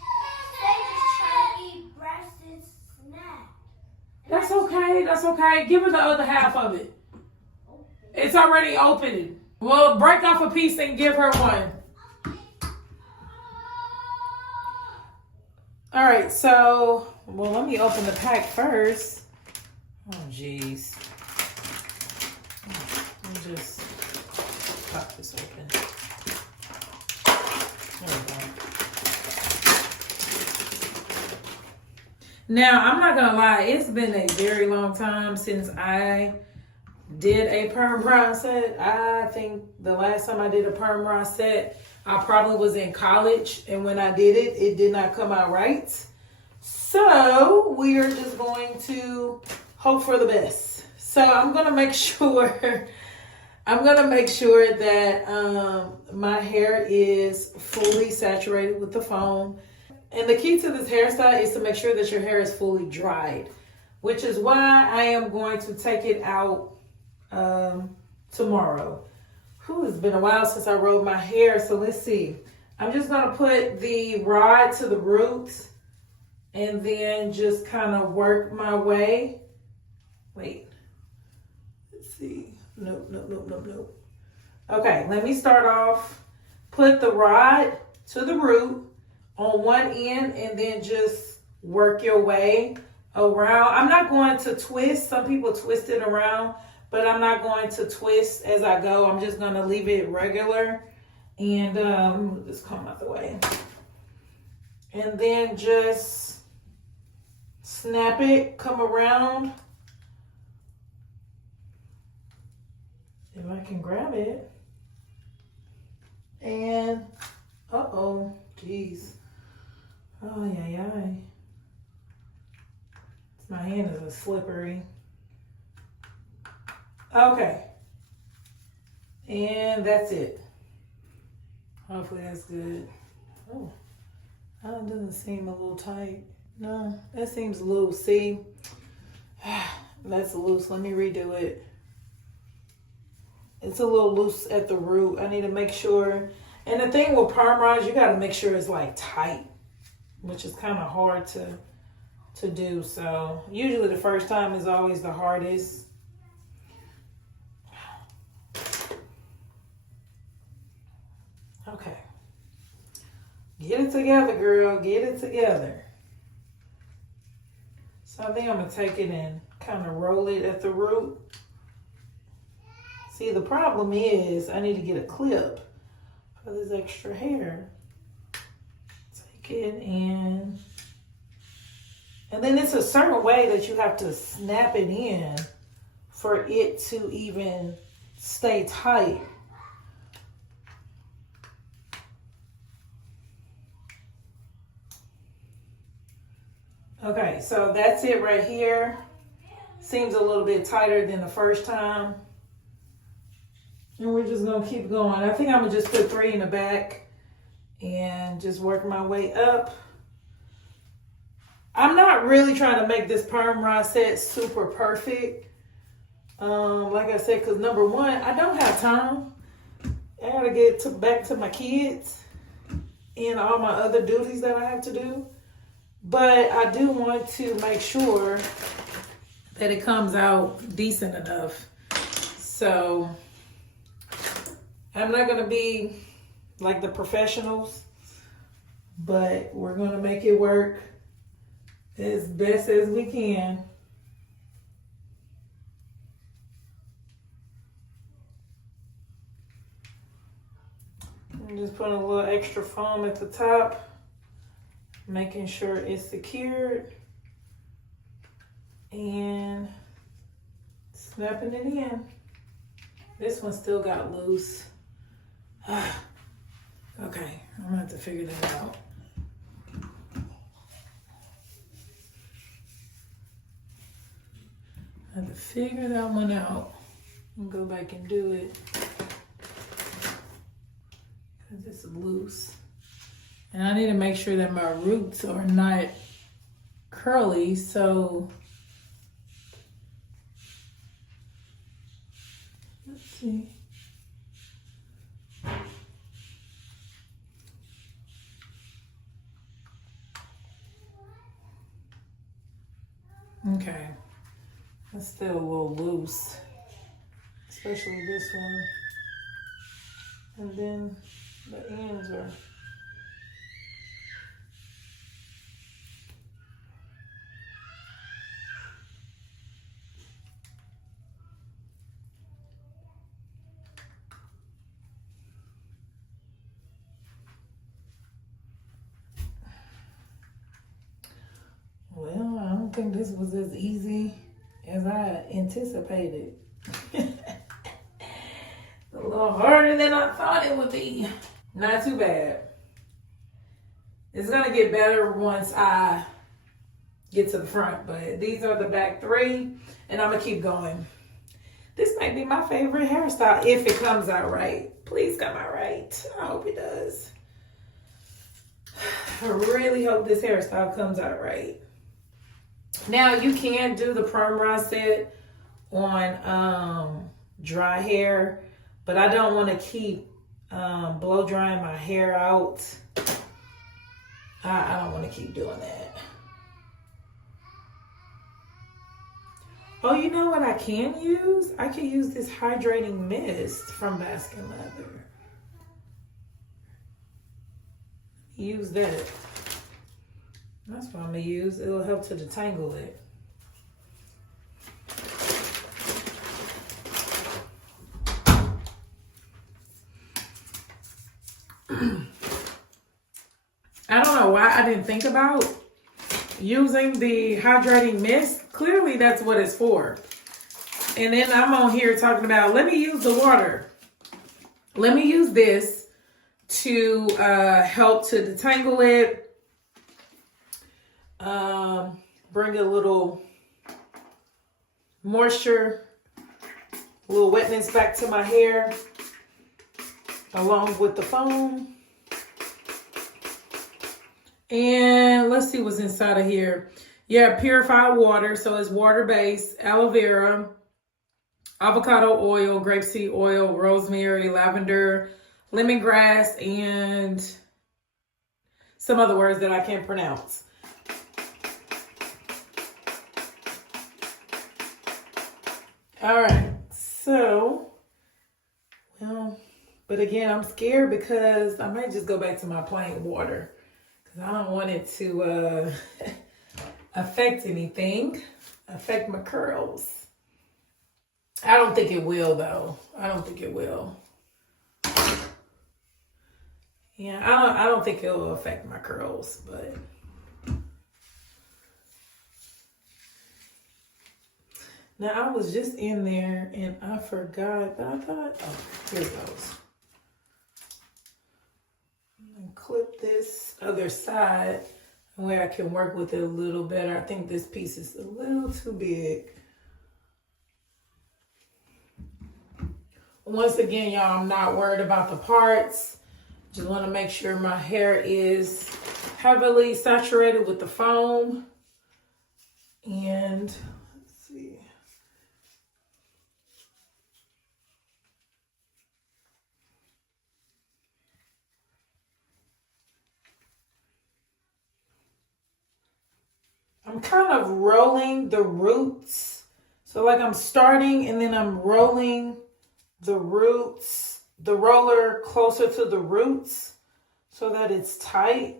Sage is trying to eat Braxton's snack. That's okay. That's okay. Give her the other half of it. It's already open. Well, break off a piece and give her one. All right, so, well, let me open the pack first. Oh, jeez. Let me just pop this open. There we go. Now, I'm not gonna lie, it's been a very long time since I did a permrodset. I think the last time I did a permrodset, I probably was in college, and when I did it, it did not come out right. So we are just going to hope for the best. So I'm gonna make sure that my hair is fully saturated with the foam. And the key to this hairstyle is to make sure that your hair is fully dried, which is why I am going to take it out tomorrow. It's been a while since I rolled my hair, so let's see. I'm just going to put the rod to the roots and then just kind of work my way. Wait. Let's see. Nope. Okay, let me start off. Put the rod to the root on one end and then just work your way around. I'm not going to twist. Some people twist it around, but I'm not going to twist as I go. I'm just going to leave it regular and just come out the way. And then just snap it, come around. If I can grab it. And, uh-oh, geez. Oh, yeah. My hand is slippery. Okay. And that's it. Hopefully that's good. Oh, that doesn't seem a little tight. No, that seems loose. See? That's loose. Let me redo it. It's a little loose at the root. I need to make sure. And the thing with perm rods, you got to make sure it's like tight, which is kind of hard to do. So usually the first time is always the hardest. Okay. Get it together, girl. Get it together. So I think I'm going to take it and kind of roll it at the root. See, the problem is I need to get a clip for this extra hair. Take it and then it's a certain way that you have to snap it in for it to even stay tight. Okay, so that's it right here. Seems a little bit tighter than the first time. And we're just gonna keep going. I think I'm gonna just put 3 in the back and just work my way up. I'm not really trying to make this permrodset super perfect. Like I said, because number one, I don't have time. I gotta get back to my kids and all my other duties that I have to do. But I do want to make sure that it comes out decent enough. So I'm not gonna be like the professionals, but we're gonna make it work as best as we can. I'm just putting a little extra foam at the top, making sure it's secured and snapping it in. This one still got loose. Okay, I'm gonna have to figure that out. I have to figure that one out and go back and do it. Because it's loose. And I need to make sure that my roots are not curly, so let's see. Okay, it's still a little loose, especially this one. And then the ends are. Well, I don't think this was as easy as I anticipated. A little harder than I thought it would be. Not too bad. It's gonna get better once I get to the front, but these are the back 3, and I'm gonna keep going. This might be my favorite hairstyle if it comes out right. Please come out right. I hope it does. I really hope this hairstyle comes out right. Now you can do the permrodset on dry hair, but I don't want to keep blow drying my hair out. I don't want to keep doing that. Oh, you know what I can use? I can use this hydrating mist from Bask Lather. Use that. That's what I'm gonna use. It'll help to detangle it. I don't know why I didn't think about using the hydrating mist. Clearly that's what it's for. And then I'm on here talking about, let me use the water. Let me use this to help to detangle it. Bring a little moisture, a little wetness back to my hair, along with the foam. And let's see what's inside of here. Yeah, purified water, so it's water-based, aloe vera, avocado oil, grapeseed oil, rosemary, lavender, lemongrass, and some other words that I can't pronounce. All right, so, well, but again, I'm scared because I might just go back to my plain water because I don't want it to affect anything, affect my curls. I don't think it will, though. I don't think it will. Yeah, I don't think it will affect my curls, but now I was just in there and I forgot, but I thought, oh, here it goes. I'm gonna clip this other side where I can work with it a little better. I think this piece is a little too big. once again, y'all, I'm not worried about the parts. Just want to make sure my hair is heavily saturated with the foam. And let's see. I'm kind of rolling the roots. So like I'm starting and then I'm rolling the roots, the roller closer to the roots so that it's tight.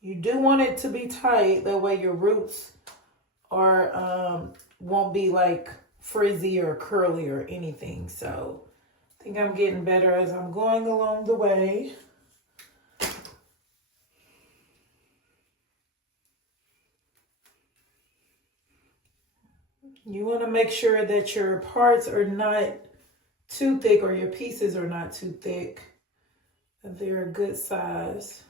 You do want it to be tight. That way your roots are won't be like frizzy or curly or anything. So I think I'm getting better as I'm going along the way. You want to make sure that your parts are not too thick or your pieces are not too thick, that they're a good size.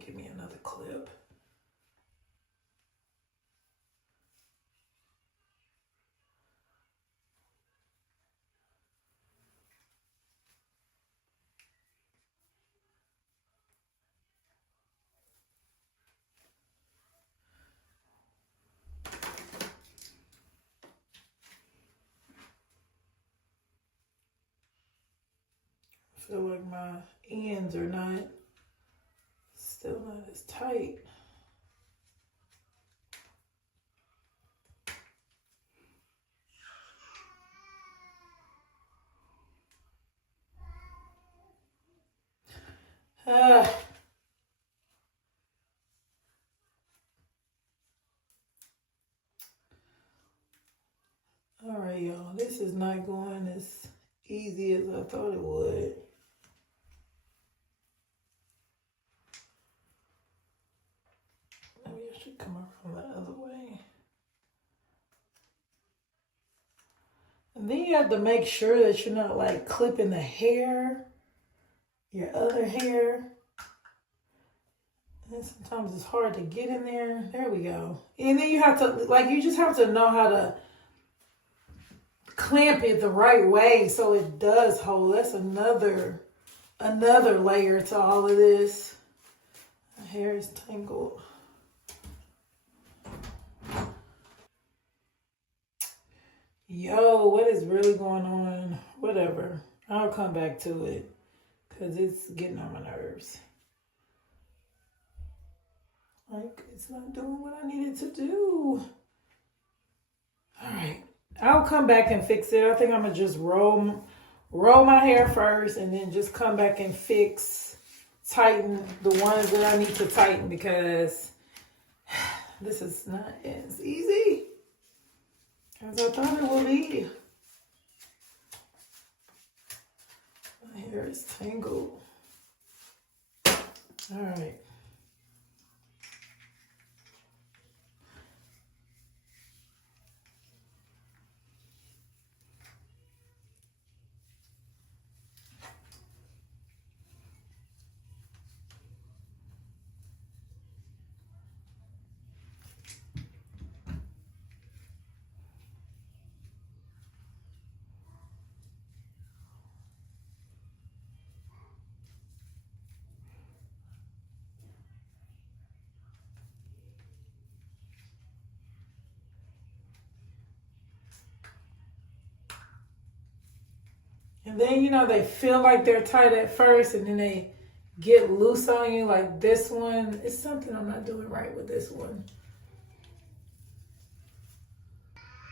Give me another clip. I feel like my ends are still not as tight. All right, y'all, this is not going as easy as I thought it would. Maybe I should come around the other way. And then you have to make sure that you're not like clipping the hair, your other hair. And sometimes it's hard to get in there. There we go. And then you have to, like, you just have to know how to clamp it the right way so it does hold. That's another layer to all of this. My hair is tangled. Yo, what is really going on? Whatever. I'll come back to it because it's getting on my nerves. Like, it's not doing what I needed to do. All right. I'll come back and fix it. I think I'm going to just roll my hair first and then just come back and tighten the ones that I need to tighten because this is not as easy as I thought it would be. My hair is tangled. All right. And then, you know, they feel like they're tight at first and then they get loose on you like this one. It's something I'm not doing right with this one.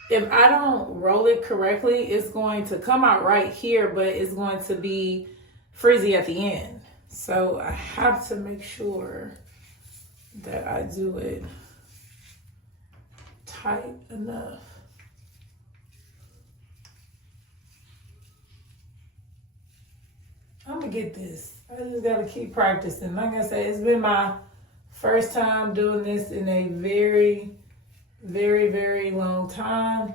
If I don't roll it correctly, it's going to come out right here, but it's going to be frizzy at the end. So I have to make sure that I do it tight enough. I'm gonna get this. I just gotta keep practicing. Like I said, it's been my first time doing this in a very, very, very long time.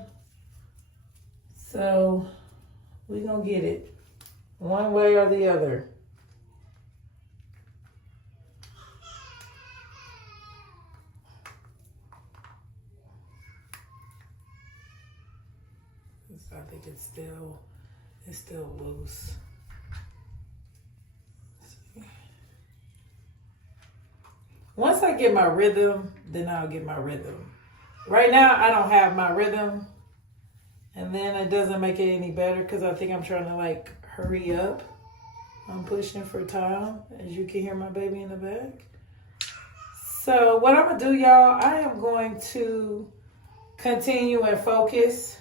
So we're gonna get it one way or the other. it's still loose. Once I get my rhythm, then I'll get my rhythm. Right now, I don't have my rhythm. And then it doesn't make it any better because I think I'm trying to like hurry up. I'm pushing for time, as you can hear my baby in the back. So what I'm gonna do, y'all, I am going to continue and focus,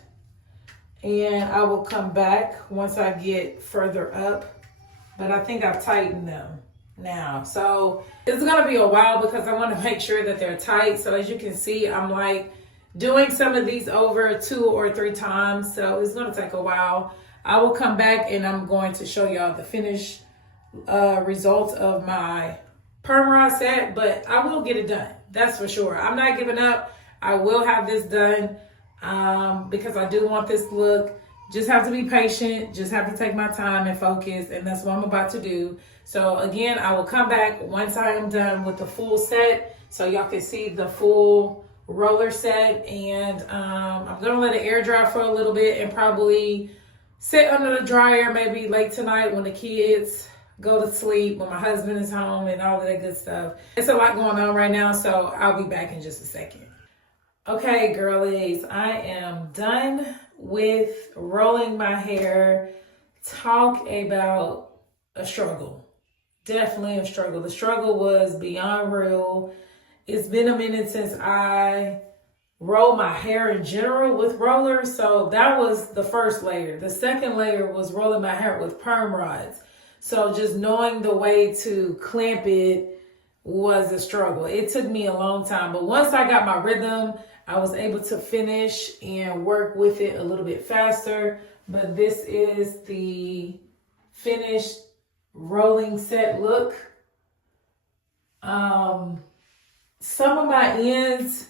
and I will come back once I get further up. But I think I've tightened them now. So it's gonna be a while because I wanna make sure that they're tight. So as you can see, I'm like doing some of these over 2 or 3 times. So it's gonna take a while. I will come back and I'm going to show y'all the finished results of my permrodset, but I will get it done. That's for sure. I'm not giving up. I will have this done because I do want this look. Just have to be patient. Just have to take my time and focus, and that's what I'm about to do. So again, I will come back once I am done with the full set so y'all can see the full roller set, and I'm gonna let it air dry for a little bit and probably sit under the dryer maybe late tonight when the kids go to sleep, when my husband is home and all of that good stuff. It's a lot going on right now, so I'll be back in just a second. Okay, girlies, I am done with rolling my hair. Talk about a struggle. Definitely a struggle. The struggle was beyond real. It's been a minute since I rolled my hair in general with rollers, so that was the first layer. The second layer was rolling my hair with perm rods. So just knowing the way to clamp it was a struggle. It took me a long time, but once I got my rhythm, I was able to finish and work with it a little bit faster. But this is the finished rolling set look. Some of my ends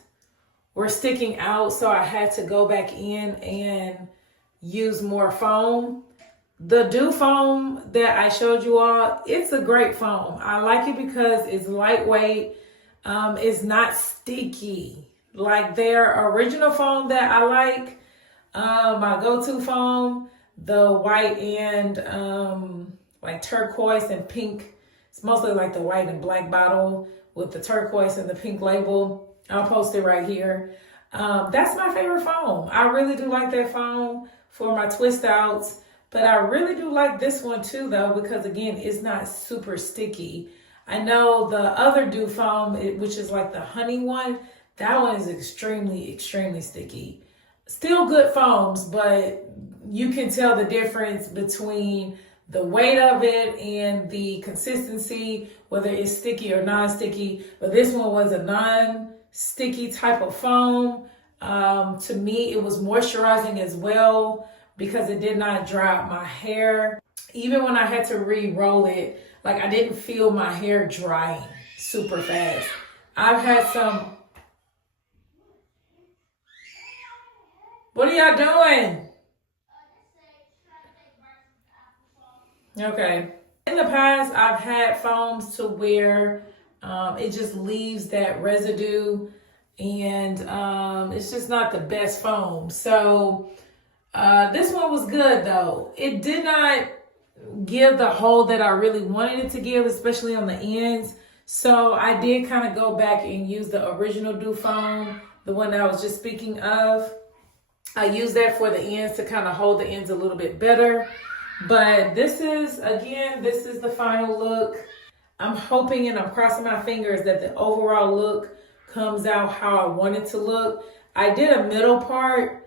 were sticking out, so I had to go back in and use more foam. The Dew foam that I showed you all, it's a great foam. I like it because it's lightweight. It's not sticky like their original foam that I like. My go-to foam, the white and like turquoise and pink. It's mostly like the white and black bottle with the turquoise and the pink label. I'll post it right here. That's my favorite foam. I really do like that foam for my twist outs. But I really do like this one too, though, because again, it's not super sticky. I know the other Dew foam, which is like the honey one, that one is extremely, extremely sticky. Still good foams, but you can tell the difference between the weight of it and the consistency, whether it's sticky or non-sticky. But this one was a non-sticky type of foam. To me, it was moisturizing as well, because it did not dry out my hair. Even when I had to re-roll it, like I didn't feel my hair drying super fast. I've had some... What are y'all doing? Okay. In the past, I've had foams to where it just leaves that residue, and it's just not the best foam. So this one was good though. It did not give the hold that I really wanted it to give, especially on the ends. So I did kind of go back and use the original Dew foam, the one that I was just speaking of. I used that for the ends to kind of hold the ends a little bit better. But this is, again, this is the final look. I'm hoping and I'm crossing my fingers that the overall look comes out how I want it to look. I did a middle part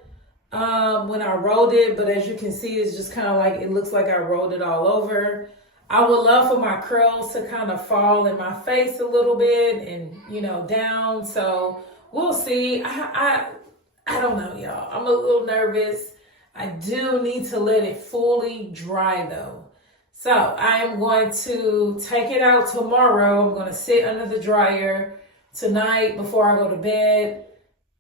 when I rolled it, but as you can see, it's just kind of like, it looks like I rolled it all over. I would love for my curls to kind of fall in my face a little bit and, you know, down. So we'll see. I don't know, y'all. I'm a little nervous. I do need to let it fully dry though. So I am going to take it out tomorrow. I'm going to sit under the dryer tonight before I go to bed.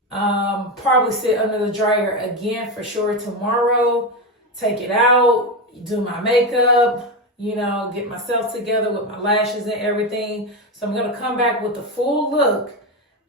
Probably sit under the dryer again for sure tomorrow. Take it out, do my makeup, you know, get myself together with my lashes and everything. So I'm going to come back with the full look,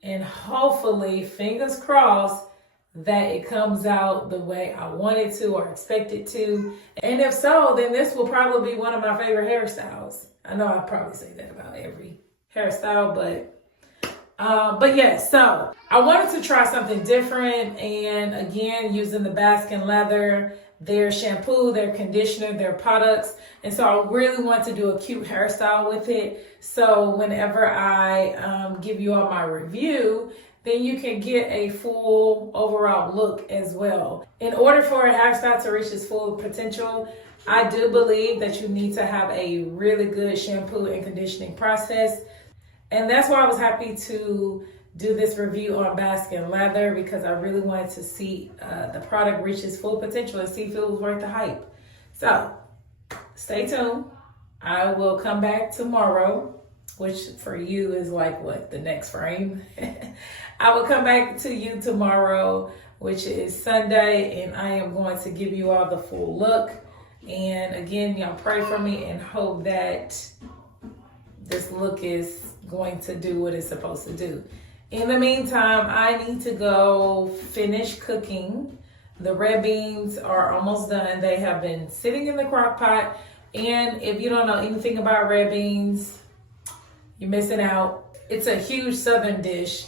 and hopefully, fingers crossed, that it comes out the way I want it to or expect it to. And if so, then this will probably be one of my favorite hairstyles. I know I probably say that about every hairstyle, but yes, so I wanted to try something different, and again, using the Bask Lather, their shampoo, their conditioner, their products. And so I really want to do a cute hairstyle with it. So whenever I give you all my review, then you can get a full overall look as well. In order for a hairstyle to reach its full potential, I do believe that you need to have a really good shampoo and conditioning process. And that's why I was happy to do this review on Bask Lather, because I really wanted to see the product reach its full potential and see if it was worth the hype. So stay tuned. I will come back tomorrow, which for you is like what, the next frame. I will come back to you tomorrow, which is Sunday, and I am going to give you all the full look. And again, y'all pray for me and hope that this look is going to do what it's supposed to do. In the meantime, I need to go finish cooking. The red beans are almost done. They have been sitting in the crock pot. And if you don't know anything about red beans, you're missing out. It's a huge Southern dish.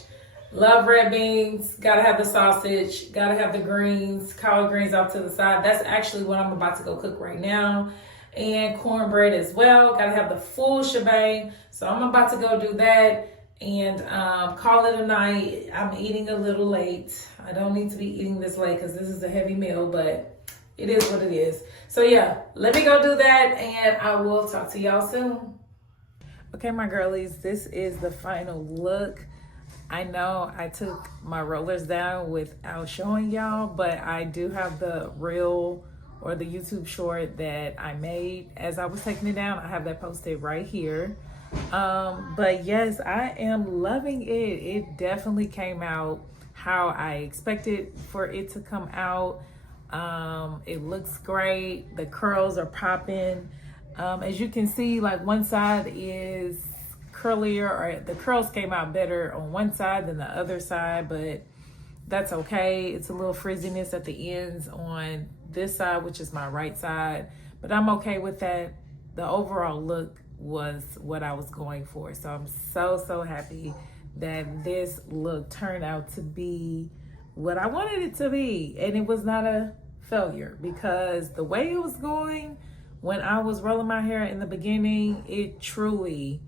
Love red beans, gotta have the sausage, gotta have the greens, collard greens off to the side. That's actually what I'm about to go cook right now. And cornbread as well, gotta have the full shebang. So I'm about to go do that and call it a night. I'm eating a little late. I don't need to be eating this late because this is a heavy meal, but it is what it is. So yeah, let me go do that and I will talk to y'all soon. Okay, my girlies, this is the final look. I know I took my rollers down without showing y'all, but I do have the reel or the YouTube short that I made as I was taking it down. I have that posted right here. But yes, I am loving it. It definitely came out how I expected for it to come out. It looks great. The curls are popping. As you can see, like one side is curlier, or the curls came out better on one side than the other side, but that's okay. It's a little frizziness at the ends on this side, which is my right side, but I'm okay with that. The overall look was what I was going for. So I'm so happy that this look turned out to be what I wanted it to be. And it was not a failure, because the way it was going when I was rolling my hair in the beginning, it truly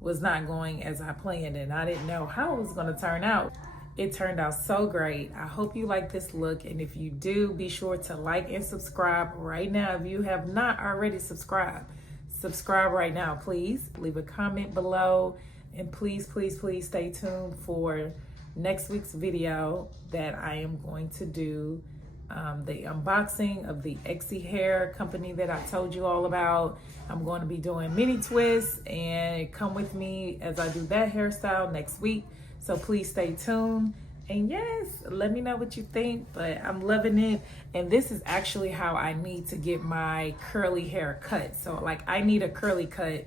was not going as I planned, and I didn't know how it was going to turn out. It turned out so great. I hope you like this look, and if you do, be sure to like and subscribe right now. If you have not already subscribed right now, please. Leave a comment below, and please stay tuned for next week's video that I am going to do the unboxing of the HUE Hair company that I told you all about. I'm going to be doing mini twists, and come with me as I do that hairstyle next week. So please stay tuned. And yes, let me know what you think, but I'm loving it. And this is actually how I need to get my curly hair cut. So like, I need a curly cut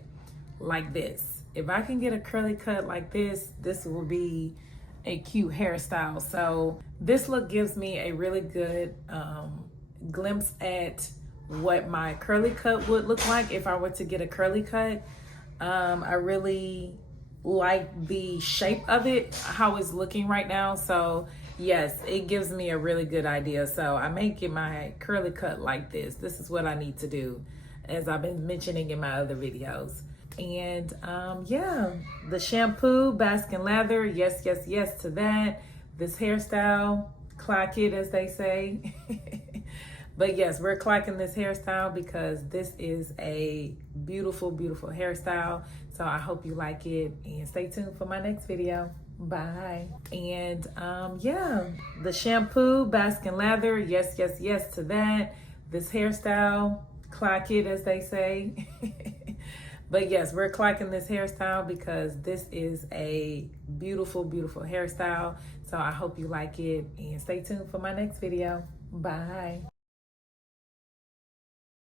like this. If I can get a curly cut like this, this will be a cute hairstyle. So this look gives me a really good glimpse at what my curly cut would look like if I were to get a curly cut. I really like the shape of it, how it's looking right now. So yes, it gives me a really good idea. So I may get my curly cut like this. This is what I need to do, as I've been mentioning in my other videos. And yeah, the shampoo, Bask Lather, yes to that. This hairstyle, clock it, as they say. But yes, we're clocking this hairstyle because this is a beautiful hairstyle. So I hope you like it, and stay tuned for my next video. Bye. And yeah, the shampoo, Bask Lather, yes to that. This hairstyle, clock it, as they say. But yes, we're clocking this hairstyle because this is a beautiful hairstyle. So I hope you like it, and stay tuned for my next video. Bye.